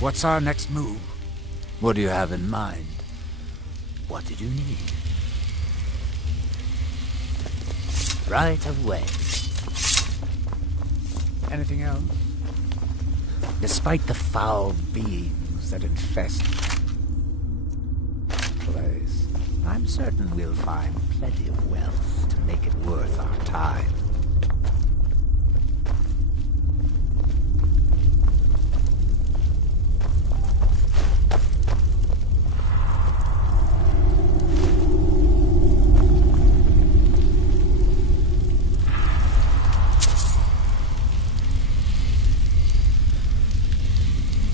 What's our next move? What do you have in mind? What did you need? Right away. Anything else? Despite the foul beings that infest the place, I'm certain we'll find plenty of wealth to make it worth our time.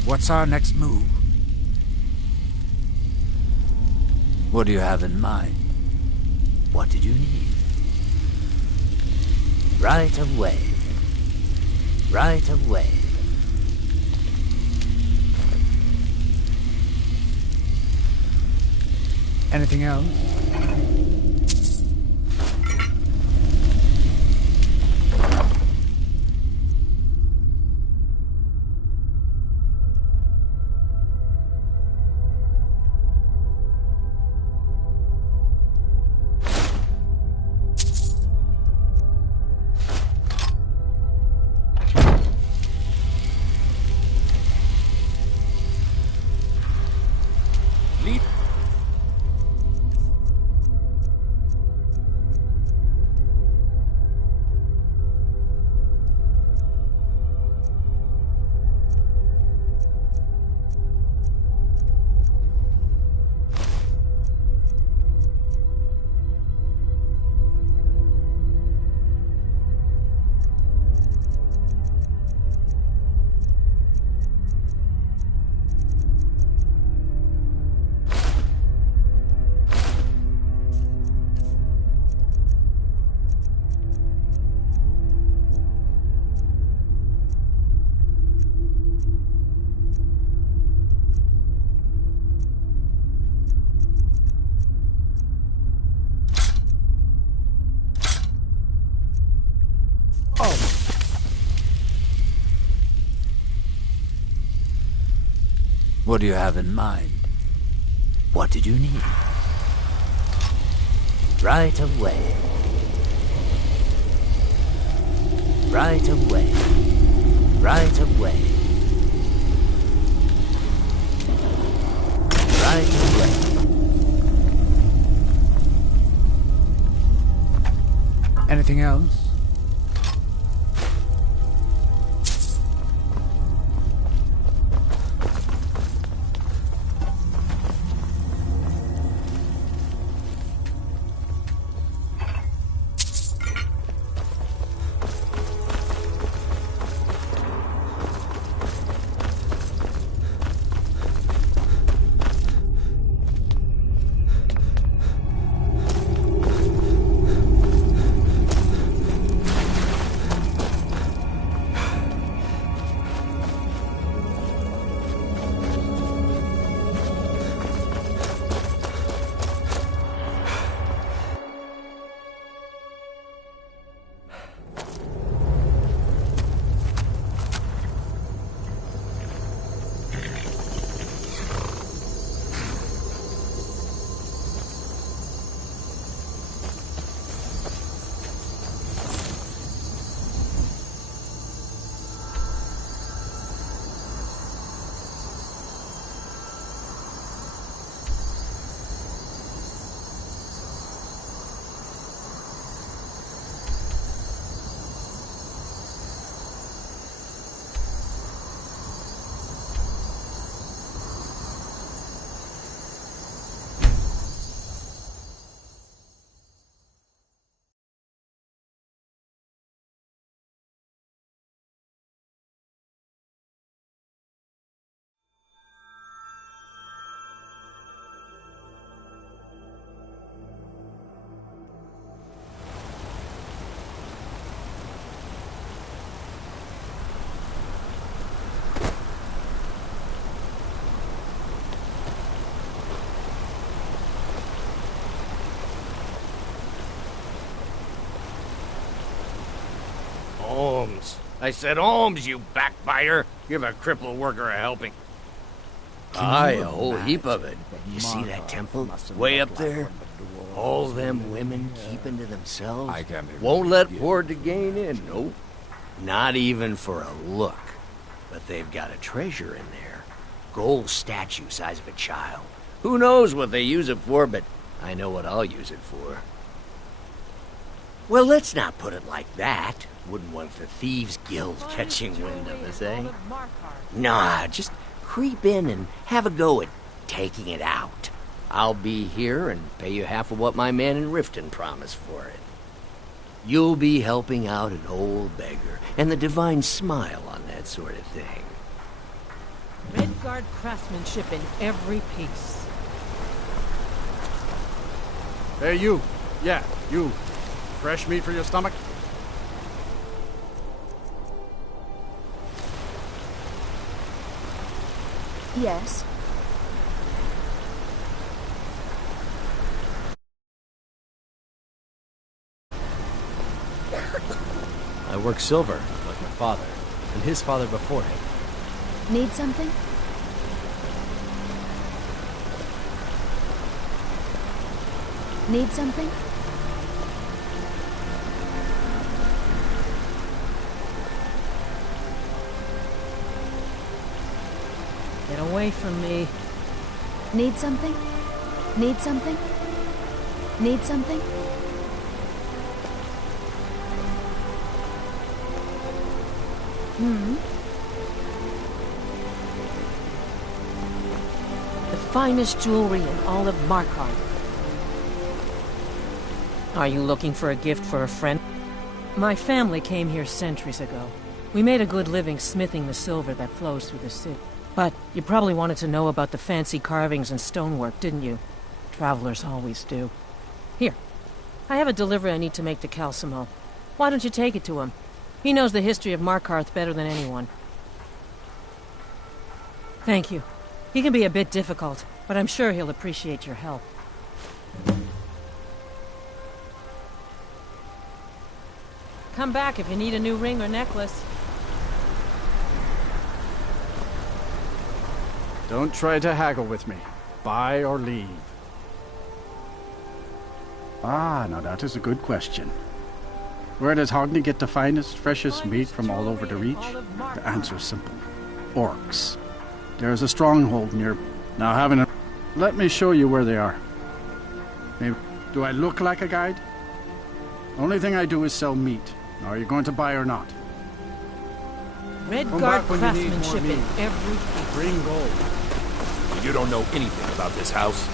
What's our next move? What do you have in mind? What did you need? Right away. Right away. Anything else? What do you have in mind? What did you need? Right away. Right away. Right away. Right away. Anything else? Holmes. I said Holmes, you backbiter. Give a crippled worker a helping. Aye, a whole heap of it. You see that temple? Way up there? All them women keeping to themselves? Won't let poor Degain in, nope. Not even for a look. But they've got a treasure in there. Gold statue size of a child. Who knows what they use it for, but I know what I'll use it for. Well, let's not put it like that. Wouldn't want the Thieves Guild catching wind of us, eh? Nah, just creep in and have a go at taking it out. I'll be here and pay you half of what my man in Riften promised for it. You'll be helping out an old beggar, and the divine smile on that sort of thing. Redguard craftsmanship in every piece. Hey, you. Yeah, you. Fresh meat for your stomach? Yes. I work silver, like my father, and his father before him. Need something? Need something? Get away from me. Need something? Need something? Need something? The finest jewelry in all of Markarth. Are you looking for a gift for a friend? My family came here centuries ago. We made a good living smithing the silver that flows through the city. But you probably wanted to know about the fancy carvings and stonework, didn't you? Travelers always do. Here, I have a delivery I need to make to Calcimo. Why don't you take it to him? He knows the history of Markarth better than anyone. Thank you. He can be a bit difficult, but I'm sure he'll appreciate your help. Come back if you need a new ring or necklace. Don't try to haggle with me. Buy or leave. Ah, now that is a good question. Where does Hogni get the finest, freshest meat from all over the Reach? The answer is simple. Orcs. There is a stronghold near... Now, having a... Let me show you where they are. Maybe... Do I look like a guide? Only thing I do is sell meat. Now, are you going to buy or not? Redguard craftsmanship in every piece. Bring gold. You don't know anything about this house?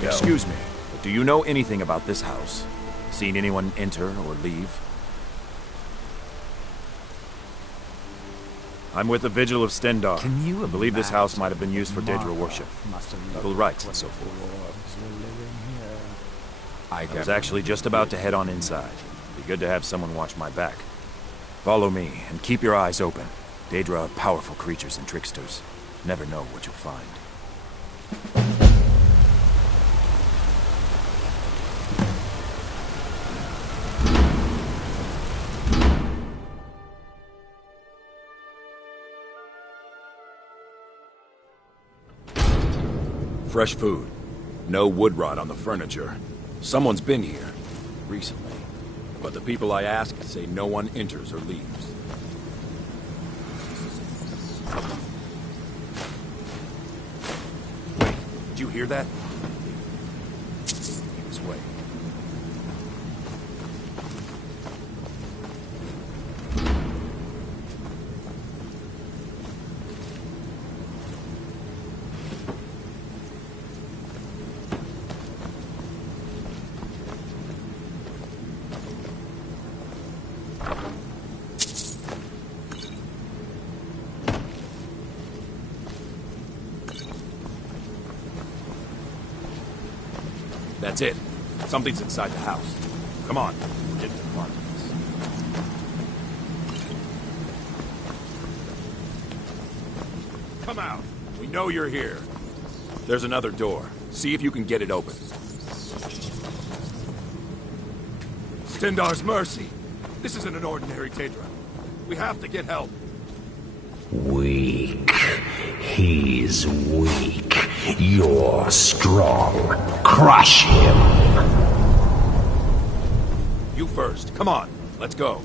No. Excuse me, but do you know anything about this house? Seen anyone enter or leave? I'm with the Vigil of Stendar. Can you I believe this house might have been used for Daedra worship. Evil rites and so forth. I was actually just about to head on inside. Be good to have someone watch my back. Follow me, and keep your eyes open. Daedra are powerful creatures and tricksters. Never know what you'll find. Fresh food. No wood rot on the furniture. Someone's been here. Recently. But the people I asked say no one enters or leaves. Wait, did you hear that? This way. That's it. Something's inside the house. Come on, we're getting to the bottom of this. Come out. We know you're here. There's another door. See if you can get it open. Stendar's mercy. This isn't an ordinary Daedra. We have to get help. Weak. He's weak. You're strong. Crush him. You first. Come on. Let's go.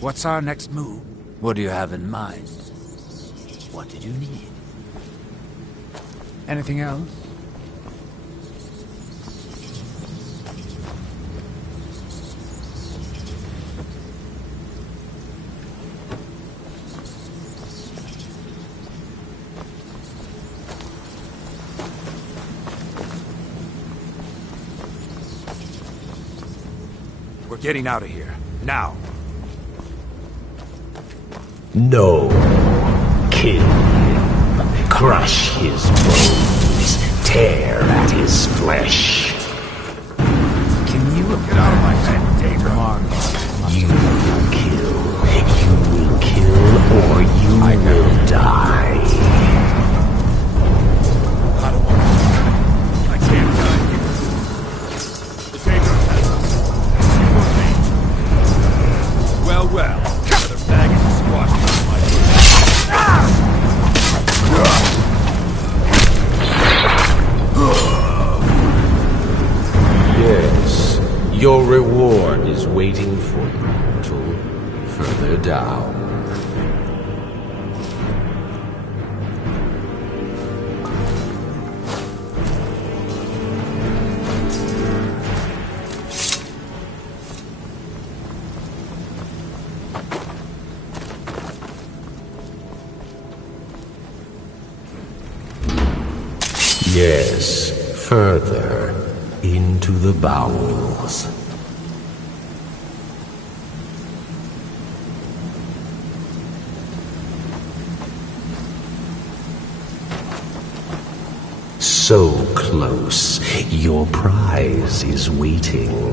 What's our next move? What do you have in mind? What did you need? Anything else? We're getting out of here. Now. No. Kill him. Crush his bones. Tear at his flesh. Can you get out of my head, Daedra? You will kill. You will kill or you will die. I don't want to. I can't die here. The Daedra has us. You or me? Well, well. Another faggot to squash me with my Yes, your reward is waiting for you, mortal, further down. Yes, further into the bowels. So close, your prize is waiting.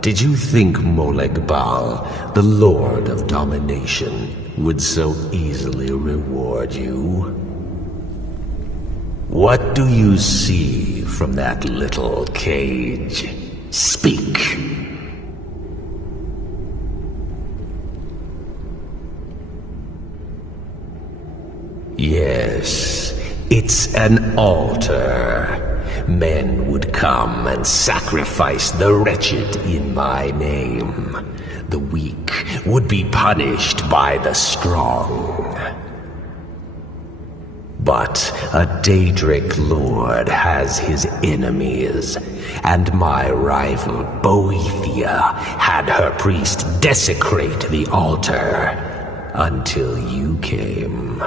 did you think Moleg Bal, the Lord of Domination, would so easily reward you? What do you see from that little cage? Speak. Yes, it's an altar. Men would come and sacrifice the wretched in my name. The weak would be punished by the strong. But a Daedric lord has his enemies, and my rival Boethia had her priest desecrate the altar until you came.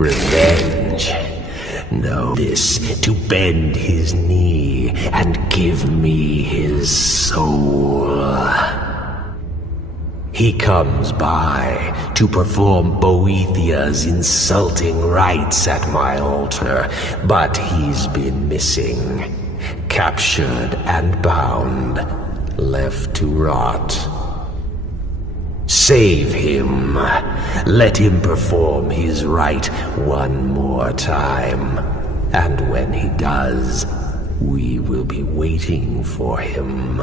Revenge. No, this to bend his knee and give me his soul. He comes by to perform Boethia's insulting rites at my altar, but he's been missing. Captured and bound, left to rot. Save him. Let him perform his rite one more time. And when he does, we will be waiting for him.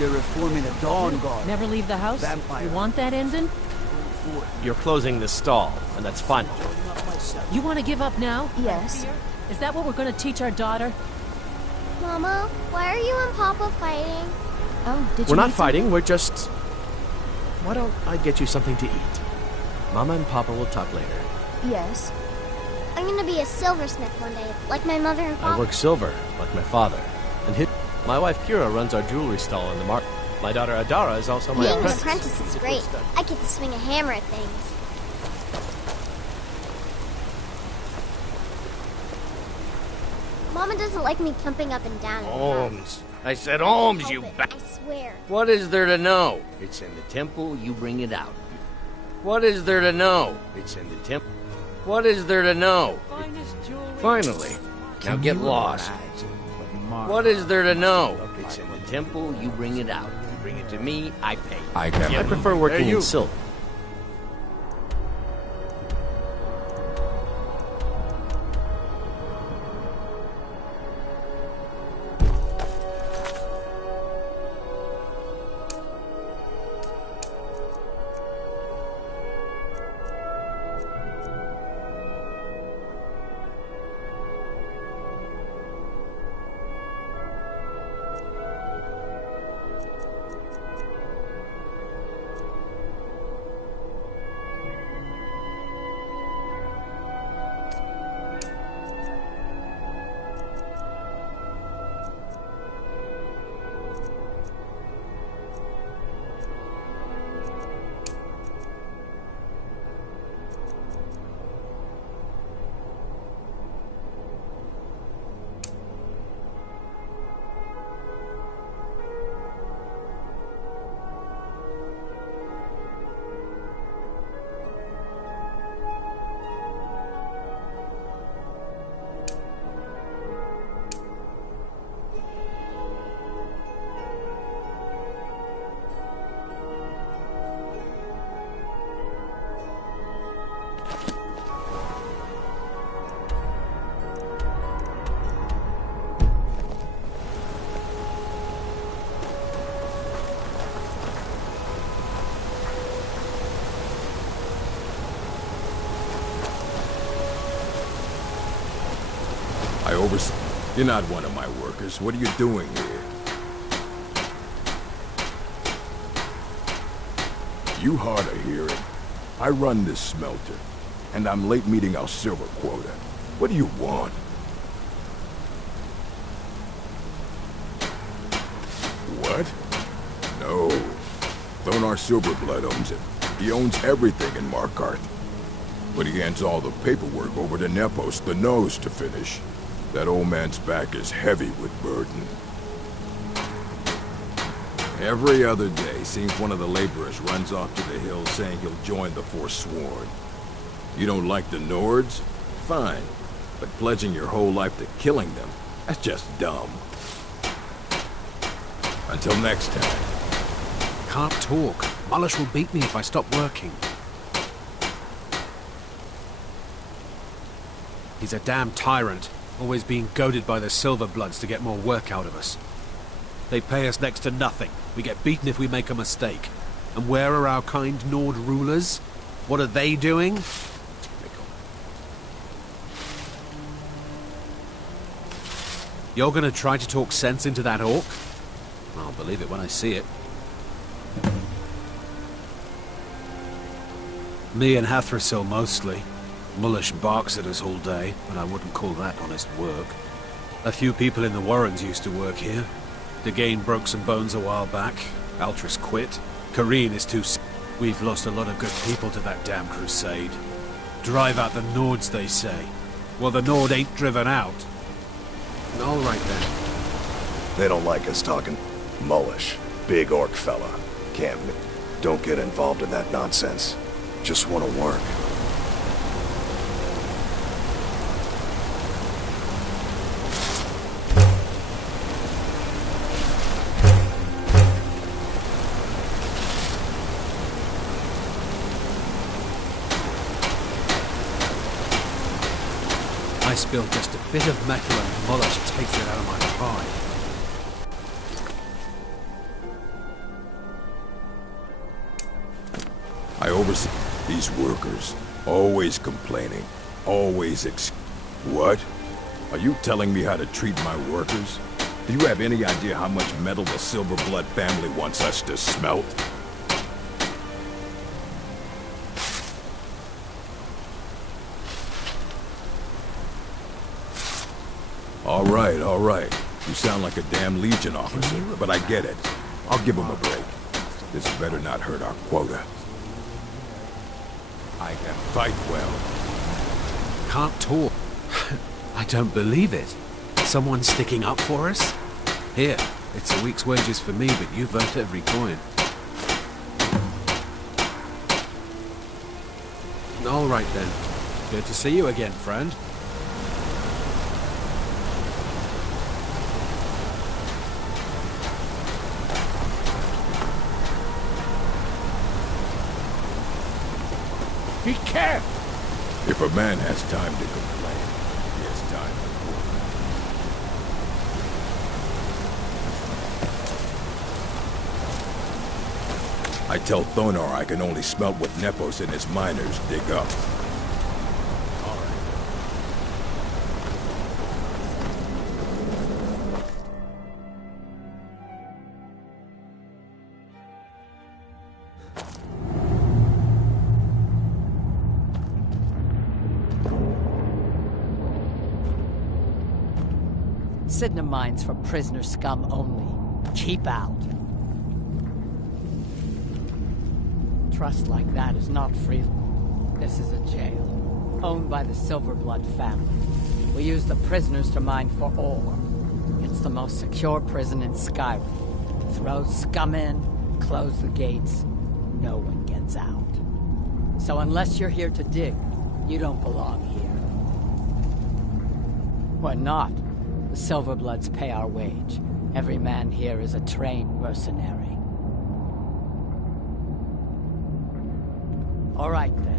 They're reforming the Dawn Guard. Never leave the house? Vampire. You want that ending? You're closing this stall, and that's final. You want to give up now? Yes. Is that what we're going to teach our daughter? Mama, why are you and Papa fighting? Oh, did you We're not need fighting, we're just... Why don't I get you something to eat? Mama and Papa will talk later. something? Yes. I'm gonna be a silversmith one day, like my mother and I father. work silver, like my father. And my wife Kira runs our jewelry stall in the market. My daughter Adara is also my Being an apprentice. apprentice is great. I get to swing a hammer at things. Mama doesn't like me jumping up and down. Holmes. I said Holmes, you I swear. What is there to know? It's in the temple, you bring it out. What is there to know? It's in the temple. What is there to know? Finally. Now get lost. What is there to know? It's in the temple, you bring it out. You bring it to me, I pay. I prefer working in silver. You're not one of my workers. What are you doing here? You hard of hearing. I run this smelter, and I'm late meeting our silver quota. What do you want? What? No. Thonar Silverblood owns it. He owns everything in Markarth. But he hands all the paperwork over to Nepos, the nose, to finish. That old man's back is heavy with burden. Every other day, seems one of the laborers runs off to the hills saying he'll join the Forsworn. You don't like the Nords? Fine. But pledging your whole life to killing them, that's just dumb. Until next time. Can't talk. Mullish will beat me if I stop working. He's a damn tyrant. Always being goaded by the Silverbloods to get more work out of us. They pay us next to nothing. We get beaten if we make a mistake. And where are our kind Nord rulers? What are they doing? You're gonna try to talk sense into that orc? I'll believe it when I see it. Me and Hathrasil mostly. Mullish barks at us all day, but I wouldn't call that honest work. A few people in the Warrens used to work here. Degane broke some bones a while back. Altris quit. Kareen is too sick. We've lost a lot of good people to that damn crusade. Drive out the Nords, they say. Well, the Nord ain't driven out. All right, then. They don't like us talking. Mullish. Big orc fella. Don't get involved in that nonsense. Just want to work. I spilled just a bit of metal and Mullish takes it out of my pie. I oversee these workers. Always complaining. Always What? Are you telling me how to treat my workers? Do you have any idea how much metal the Silverblood family wants us to smelt? All right. You sound like a damn Legion officer, but I get it. I'll give him a break. This better not hurt our quota. I can fight well. Can't talk. I don't believe it. Someone sticking up for us? Here, it's a week's wages for me, but you've earned every coin. All right then. Good to see you again, friend. Be careful! If a man has time to complain, he has time to I tell Thonar I can only smelt what Nepos and his miners dig up. Sidna mines for prisoner scum only. Keep out. Trust like that is not free. This is a jail, owned by the Silverblood family. We use the prisoners to mine for ore. It's the most secure prison in Skyrim. Throw scum in, close the gates, no one gets out. So unless you're here to dig, you don't belong here. We're not. The Silverbloods pay our wage. Every man here is a trained mercenary. All right, then.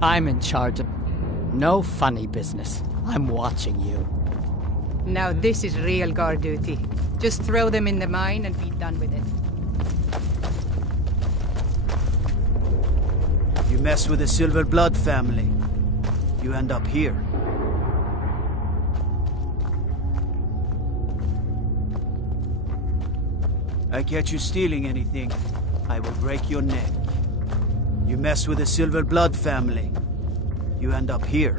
I'm in charge of... No funny business. I'm watching you. Now this is real guard duty. Just throw them in the mine and be done with it. You mess with the Silverblood family, you end up here. I catch you stealing anything, I will break your neck. You mess with the Silverblood family, you end up here.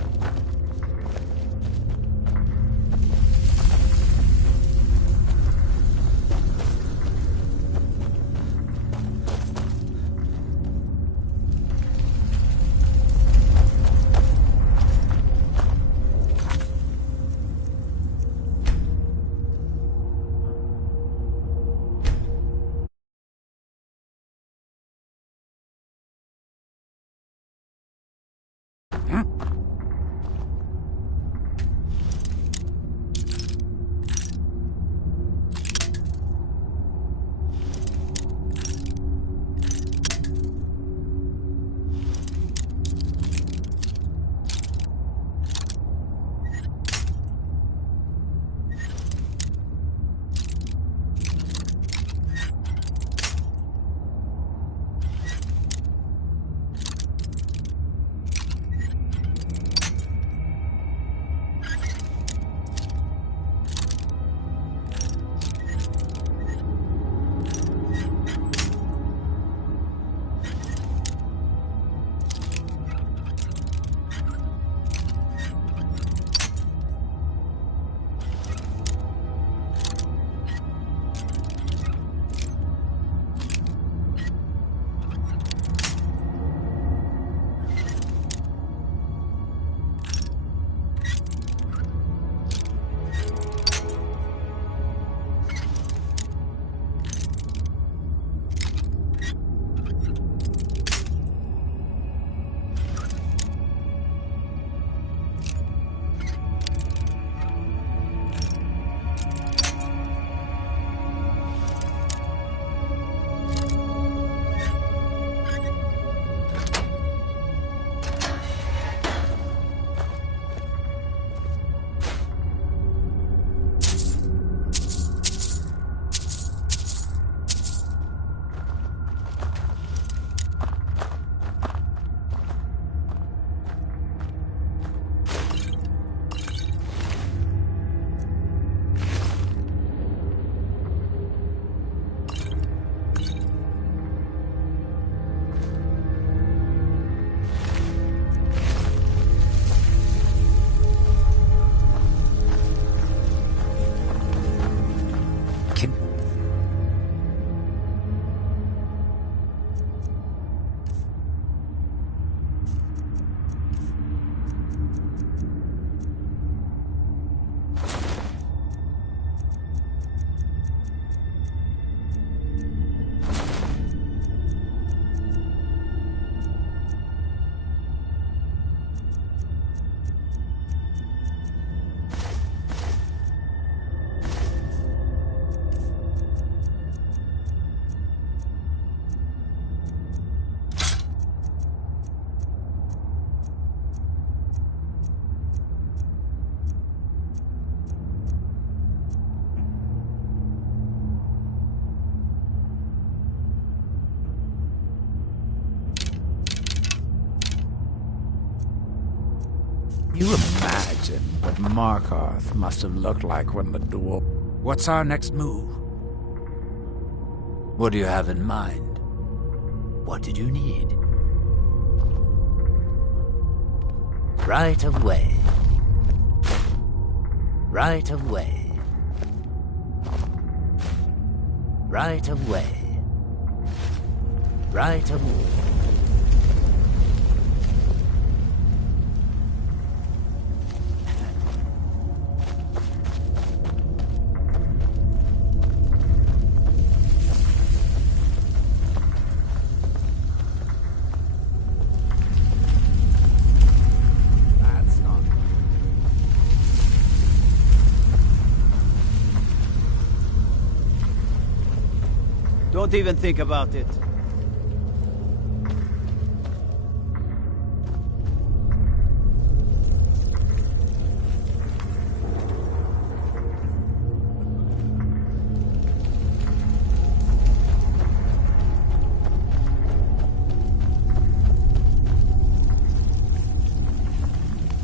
You imagine what Markarth must have looked like when the dwarf... What's our next move? What do you have in mind? What did you need? Right of way. Right of way. Right of way. Right of way. Don't even think about it.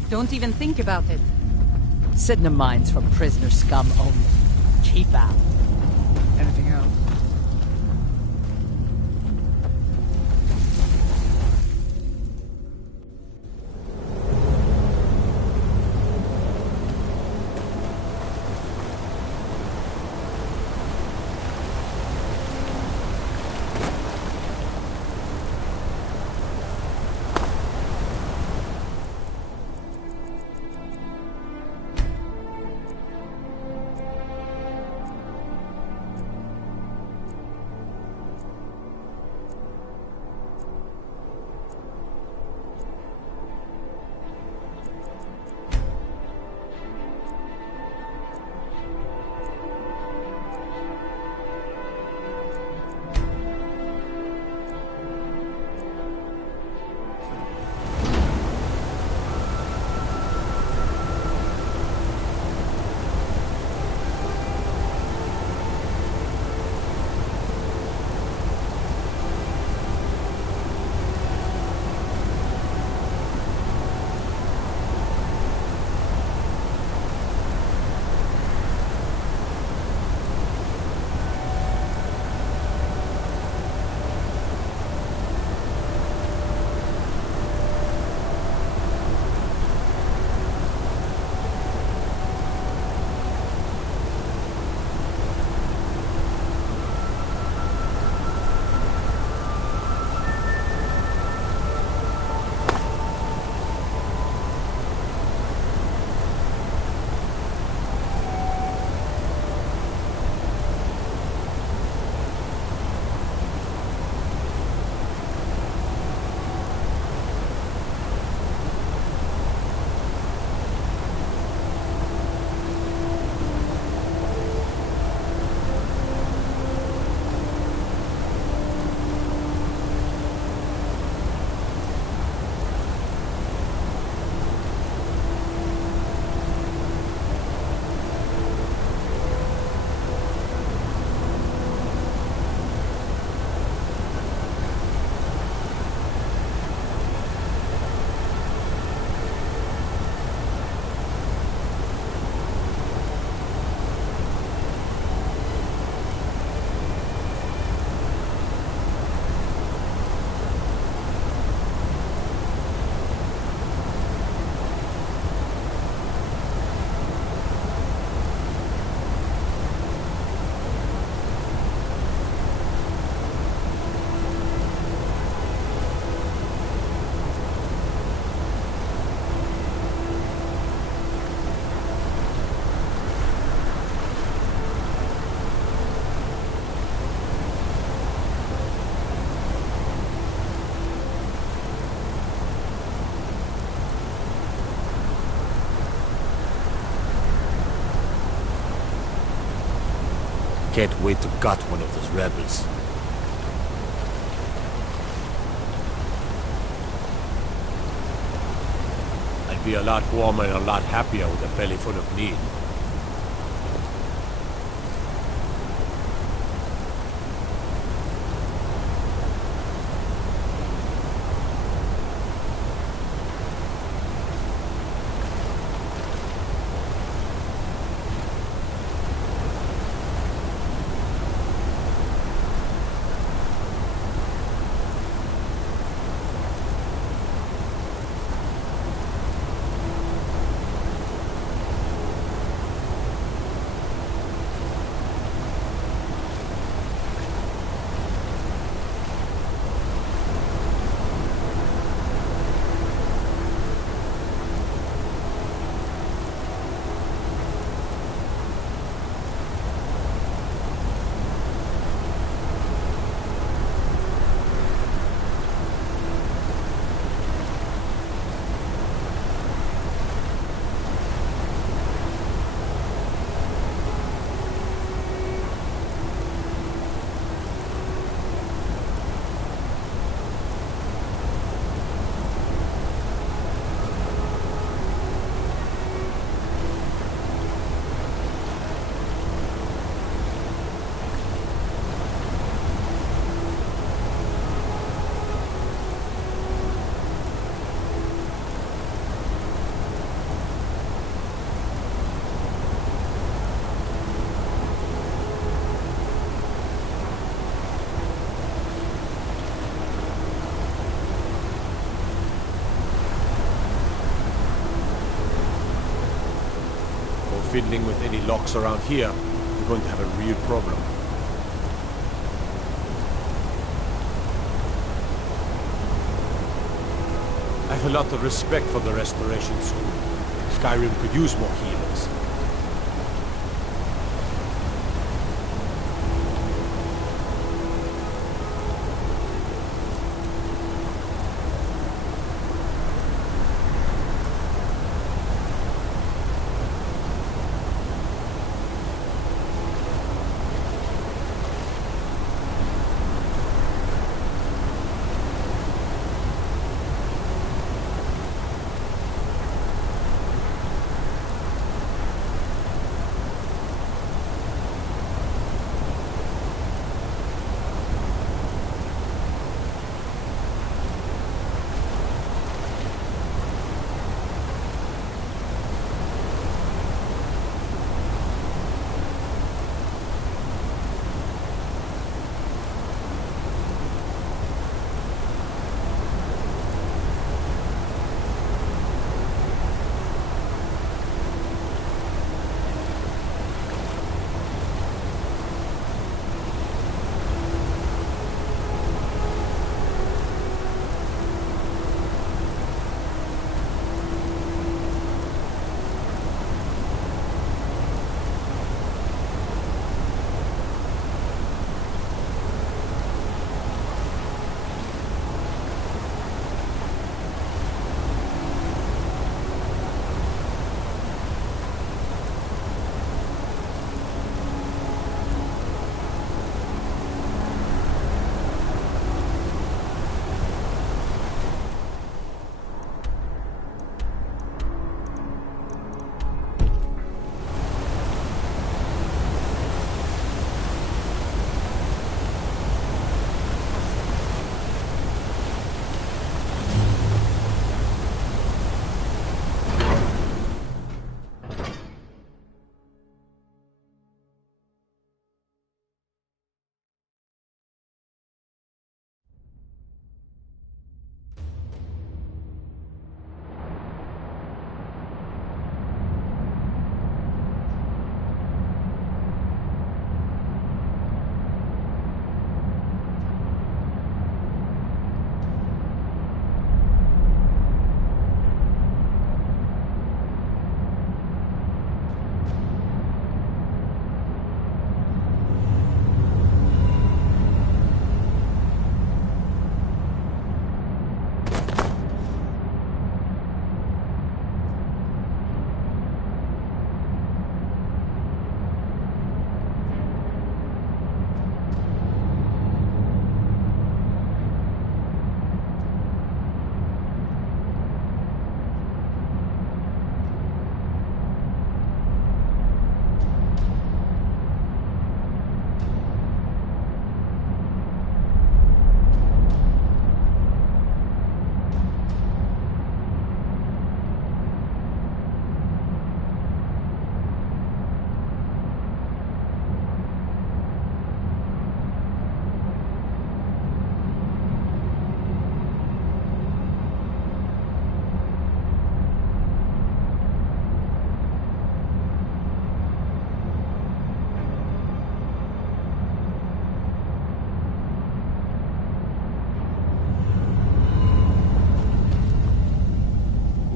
Don't even think about it. Sitting in mines for prisoner scum only. Keep out. Anything else? Can't wait to gut one of those rebels. I'd be a lot warmer and a lot happier with a belly full of meat. fiddling with any locks around here, you're going to have a real problem. I have a lot of respect for the Restoration School. Skyrim could use more healers.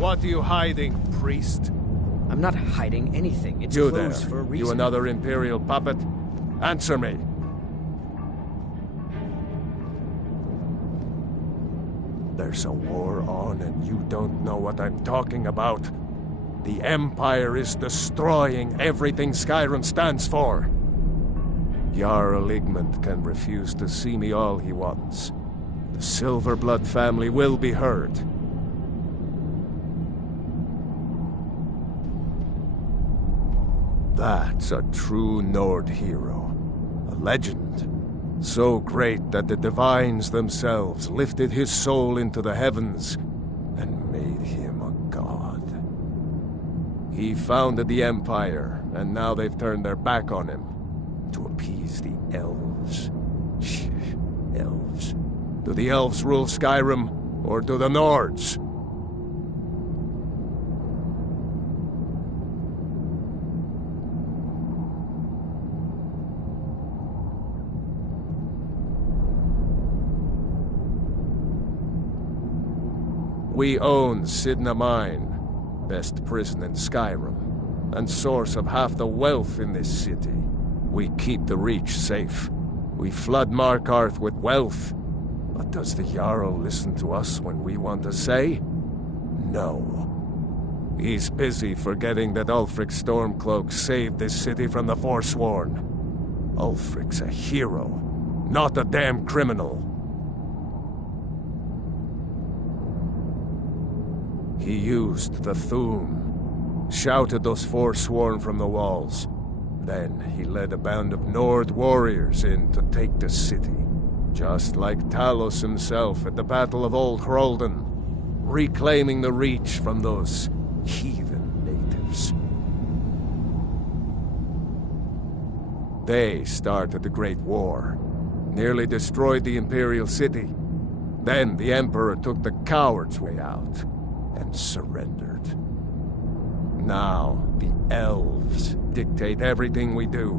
What are you hiding, priest? I'm not hiding anything. It's You closed there, for a reason. you another Imperial puppet? Answer me. There's a war on and you don't know what I'm talking about. The Empire is destroying everything Skyrim stands for. Jarl Igmund can refuse to see me all he wants. The Silverblood family will be heard. That's a true Nord hero. A legend. So great that the divines themselves lifted his soul into the heavens and made him a god. He founded the Empire, and now they've turned their back on him to appease the elves. Elves. Do the elves rule Skyrim, or do the Nords? We own Sidna Mine, best prison in Skyrim, and source of half the wealth in this city. We keep the Reach safe. We flood Markarth with wealth. But does the Jarl listen to us when we want to say? No. He's busy forgetting that Ulfric Stormcloak saved this city from the Forsworn. Ulfric's a hero, not a damn criminal. He used the Thum, shouted those Forsworn from the walls. Then he led a band of Nord warriors in to take the city. Just like Talos himself at the Battle of Old Hroldan, reclaiming the Reach from those heathen natives. They started the Great War, nearly destroyed the Imperial City. Then the Emperor took the coward's way out and surrendered. Now the elves dictate everything we do,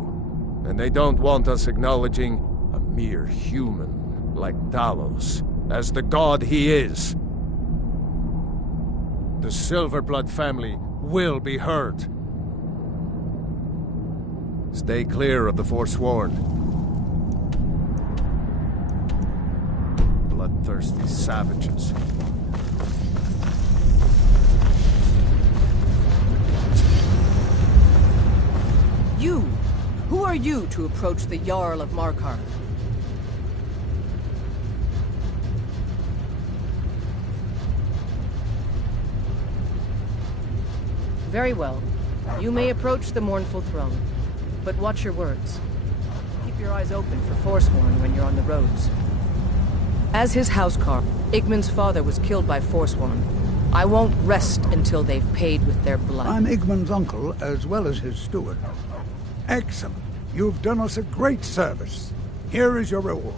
and they don't want us acknowledging a mere human like Talos as the god he is. The Silverblood family will be hurt. Stay clear of the Forsworn. Bloodthirsty savages. You! Who are you to approach the Jarl of Markarth? Very well. You may approach the mournful throne, but watch your words. Keep your eyes open for Forsworn when you're on the roads. As his housecarl, Igmund's father was killed by Forsworn. I won't rest until they've paid with their blood. I'm Igmund's uncle, as well as his steward. Excellent. You've done us a great service. Here is your reward.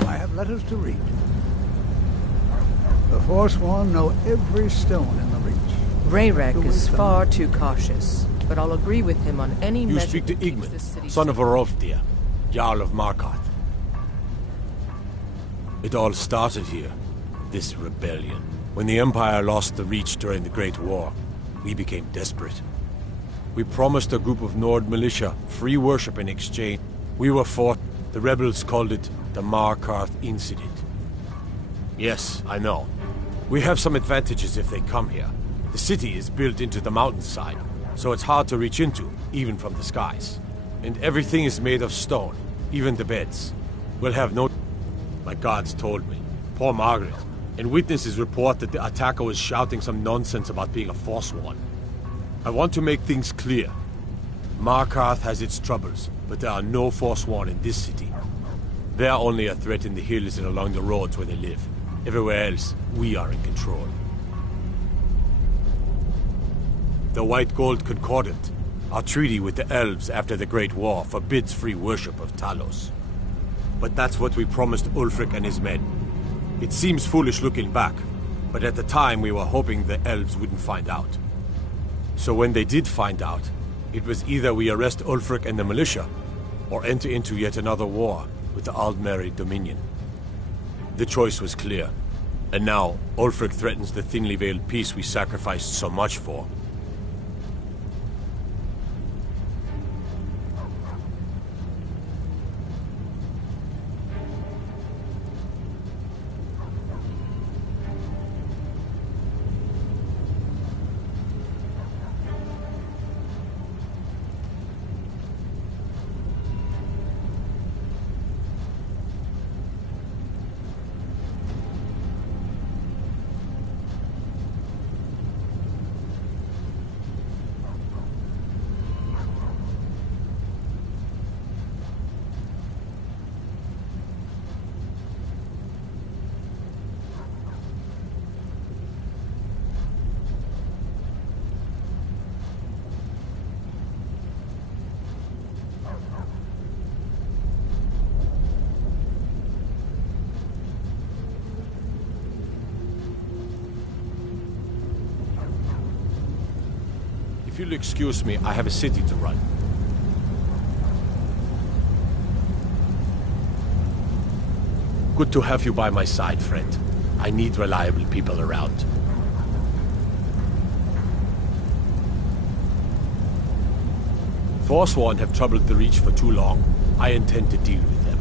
I have letters to read. The Forsworn know every stone in the Reach. Rayrek is far too cautious, but I'll agree with him on any measure. You speak to Igmund, son of Orolfdir, Jarl of Markarth. It all started here, this rebellion. When the Empire lost the Reach during the Great War, we became desperate. We promised a group of Nord militia free worship in exchange. We were fought. The rebels called it the Markarth Incident. Yes, I know. We have some advantages if they come here. The city is built into the mountainside, so it's hard to reach into, even from the skies. And everything is made of stone, even the beds. We'll have no... My guards told me. Poor Margaret. And witnesses report that the attacker was shouting some nonsense about being a Forsworn. I want to make things clear. Markarth has its troubles, but there are no Forsworn in this city. They are only a threat in the hills and along the roads where they live. Everywhere else, we are in control. The White Gold Concordant, our treaty with the elves after the Great War, forbids free worship of Talos. But that's what we promised Ulfric and his men. It seems foolish looking back, but at the time we were hoping the elves wouldn't find out. So when they did find out, it was either we arrest Ulfric and the militia, or enter into yet another war with the Aldmeri Dominion. The choice was clear, and now Ulfric threatens the thinly veiled peace we sacrificed so much for. If you'll excuse me, I have a city to run. Good to have you by my side, friend. I need reliable people around. Forsworn have troubled the Reach for too long. I intend to deal with them.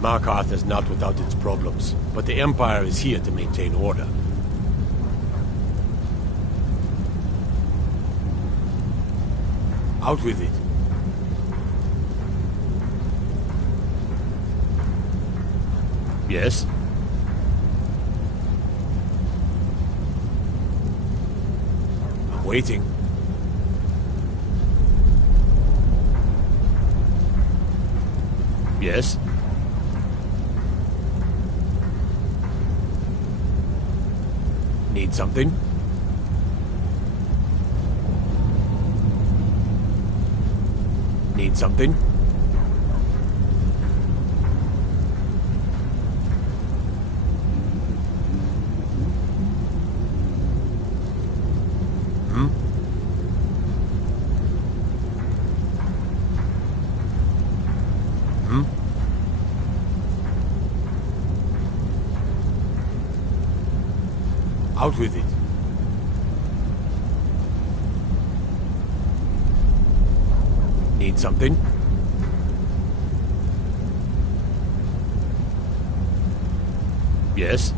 Markarth is not without its problems, but the Empire is here to maintain order. Out with it. Yes? I'm waiting. Yes? Need something? Need something? Out with it. Need something? Yes?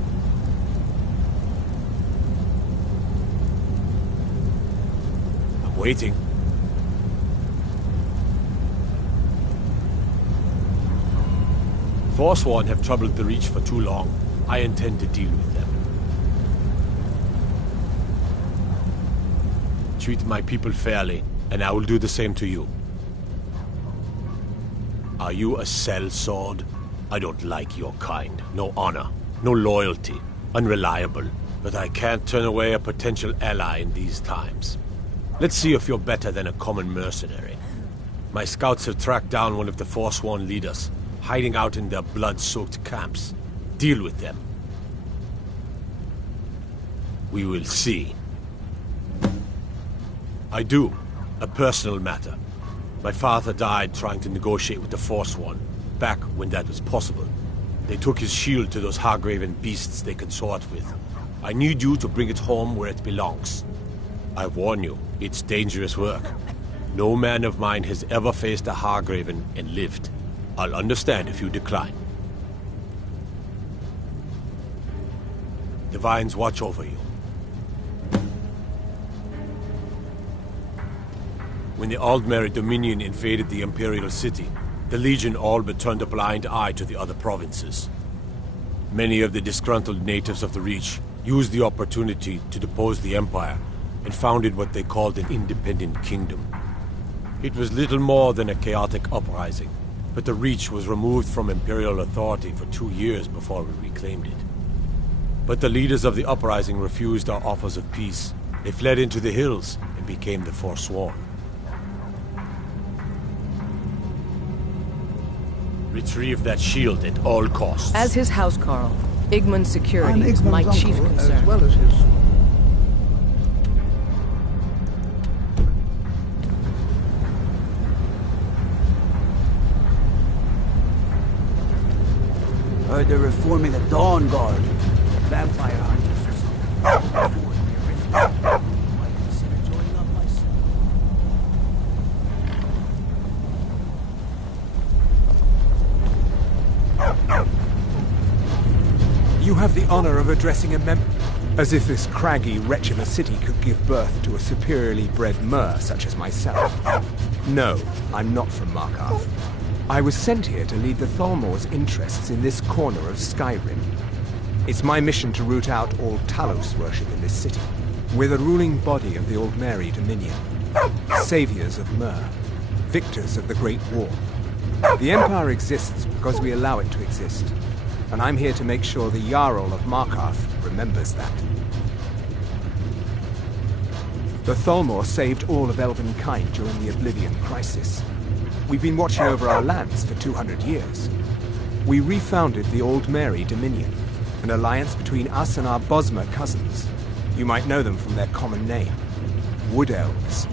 I'm waiting. Forsworn have troubled the Reach for too long. I intend to deal with them. Treat my people fairly, and I will do the same to you. Are you a sellsword? I don't like your kind. No honor, no loyalty, unreliable. But I can't turn away a potential ally in these times. Let's see if you're better than a common mercenary. My scouts have tracked down one of the Forsworn leaders, hiding out in their blood-soaked camps. Deal with them. We will see. I do. A personal matter. My father died trying to negotiate with the Forsworn, back when that was possible. They took his shield to those Hargraven beasts they consort with. I need you to bring it home where it belongs. I warn you, it's dangerous work. No man of mine has ever faced a Hargraven and lived. I'll understand if you decline. Divines watch over you. When the Aldmeri Dominion invaded the Imperial City, the Legion all but turned a blind eye to the other provinces. Many of the disgruntled natives of the Reach used the opportunity to depose the Empire and founded what they called an independent kingdom. It was little more than a chaotic uprising, but the Reach was removed from Imperial authority for 2 years before we reclaimed it. But the leaders of the uprising refused our offers of peace. They fled into the hills and became the Forsworn. Retrieve that shield at all costs. As his housecarl, Igman's security is my Igman's chief uncle, concern. as well as his... Heard they're reforming the Dawn Guard. Vampire hunters or something. Might consider joining up myself. You have the honor of addressing a as if this craggy wretch of a city could give birth to a superiorly bred mer such as myself. No, I'm not from Markarth. I was sent here to lead the Thalmor's interests in this corner of Skyrim. It's my mission to root out all Talos worship in this city. We're the ruling body of the Aldmeri Dominion, saviors of Mer, victors of the Great War. The Empire exists because we allow it to exist, and I'm here to make sure the Jarl of Markarth remembers that. The Thalmor saved all of Elvenkind during the Oblivion Crisis. We've been watching over our lands for 200 years. We refounded the Aldmeri Dominion, an alliance between us and our Bosmer cousins. You might know them from their common name, Wood Elves.